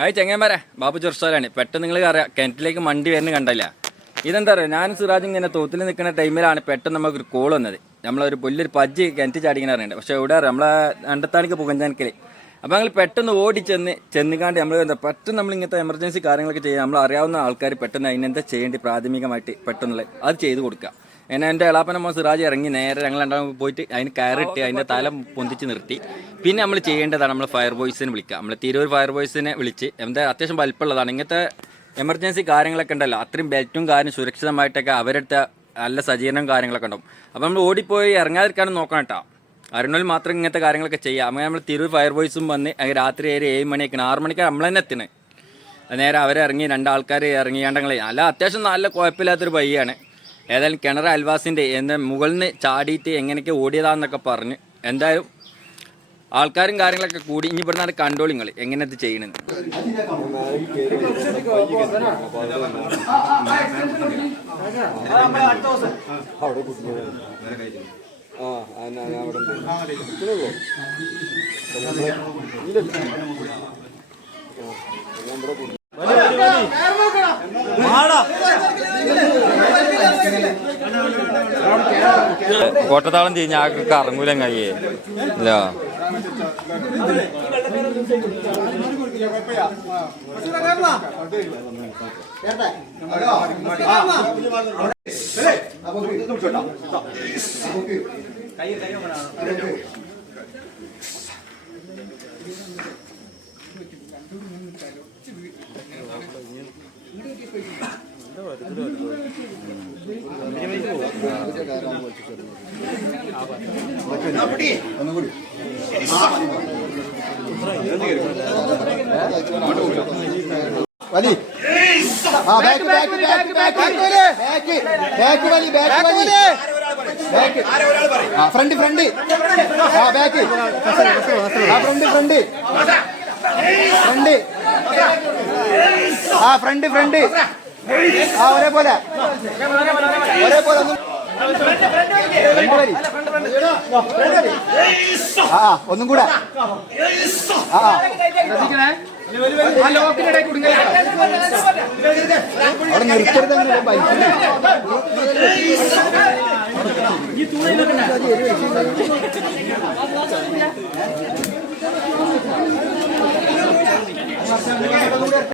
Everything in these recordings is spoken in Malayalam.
അത് ചെങ്ങന്മാരെ ബാബു ചൊർച്ചാലാണ് പെട്ടെന്ന് നിങ്ങൾ അറിയാം കിണറ്റിലേക്ക് മണ്ടി വരുന്ന കണ്ടല്ല? ഇതെന്താ പറയുക ഞാൻ സിറാജ് ഇങ്ങനെ തോത്തിൽ നിൽക്കുന്ന ടൈമിലാണ് പെട്ടെന്ന് നമുക്കൊരു കോൾ വന്നത്. നമ്മളൊരു പുല്ലൊരു പജ്ജ് കിണറ്റ് ചാടിങ്ങനെ അറിയണ്ട പക്ഷേ ഇവിടെ നമ്മളെ അണ്ടത്താണിക്ക് പുകഞ്ചാനിക്കൽ അപ്പോൾ ഞങ്ങൾ പെട്ടെന്ന് ഓടി ചെന്ന് ചെന്നുകാണ്ട് നമ്മൾ എന്താ പെട്ടെന്ന് നമ്മൾ ഇങ്ങനത്തെ എമർജൻസി കാര്യങ്ങളൊക്കെ ചെയ്യുക നമ്മൾ അറിയാവുന്ന ആൾക്കാർ പെട്ടെന്ന് അതിനെന്താ ചെയ്യേണ്ടി പ്രാഥമികമായിട്ട് പെട്ടെന്നുള്ള അത് ചെയ്തു കൊടുക്കുക. എന്നെ എന്റെ എളാപ്പന മോസ് സിറാജ് ഇറങ്ങി നേരെ ഞങ്ങൾ രണ്ടാമത് പോയിട്ട് അതിന് കയറിട്ട് അതിന്റെ തല പൊന്തിച്ച് നിർത്തി. പിന്നെ നമ്മൾ ചെയ്യേണ്ടതാണ് നമ്മൾ ഫയർ ബോയ്സിനെ വിളിക്കുക. നമ്മൾ തിരൂർ ഫയർ ബോയ്സിനെ വിളിച്ച് എന്താ അത്യാവശ്യം വലിപ്പമുള്ളതാണ്. ഇങ്ങനത്തെ എമർജൻസി കാര്യങ്ങളൊക്കെ ഉണ്ടല്ലോ. അത്രയും ബെൽറ്റും കാര്യം സുരക്ഷിതമായിട്ടൊക്കെ അവരുടെ നല്ല സജ്ജീകരണം കാര്യങ്ങളൊക്കെ ഉണ്ടാവും. അപ്പോൾ നമ്മൾ ഓടിപ്പോയി ഇറങ്ങാതിരിക്കാനും നോക്കണം കേട്ടോ. അരുണോൽ മാത്രം ഇങ്ങനത്തെ കാര്യങ്ങളൊക്കെ ചെയ്യാം. അങ്ങനെ നമ്മൾ തിരൂർ ഫയർ ബോയ്സും വന്ന് അങ്ങനെ രാത്രി ഒരു ഏഴ് മണിയൊക്കെ ആറ് മണിക്ക് നമ്മൾ തന്നെ എത്തണേ നേരെ അവരിറങ്ങി രണ്ടാൾക്കാർ ഇറങ്ങിയാണ്ടങ്ങളെ അല്ല അത്യാവശ്യം നല്ല കുഴപ്പമില്ലാത്തൊരു പയ്യാണ് ഏതായാലും കിണർ അൽവാസിന്റെ എന്താ മുകളിൽ നിന്ന് ചാടിയിട്ട് എങ്ങനെയൊക്കെ ഓടിയതാന്നൊക്കെ പറഞ്ഞ് എന്തായാലും ആൾക്കാരും കാര്യങ്ങളൊക്കെ കൂടി ഇനി ഇവിടുന്ന് കണ്ടോളി നിങ്ങൾ എങ്ങനെ ഇത് ചെയ്യണമെന്ന് കോട്ടത്താളം ചെയ്യുന്ന ആൾക്ക് ഇറങ്ങൂല കയ്യേ ഇല്ല. വലി. ആ back back back back back back വലി ബാക്ക് വലി. ബാക്ക് ആ ഫ്രണ്ട് ഫ്രണ്ട് ആ ബാക്ക് ആ ഫ്രണ്ട് ഫ്രണ്ട് ഫ്രണ്ട് ആ ഫ്രണ്ട് ഫ്രണ്ട് ആ ഒരേപോലെ. ഒരേപോലെ ഒന്നും. ആ ഒന്നും കൂടെ. ആ അവിടെ നിർത്തരുത് ഒന്നും കൂടെ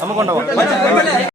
അമ്മക്കൊണ്ടാവും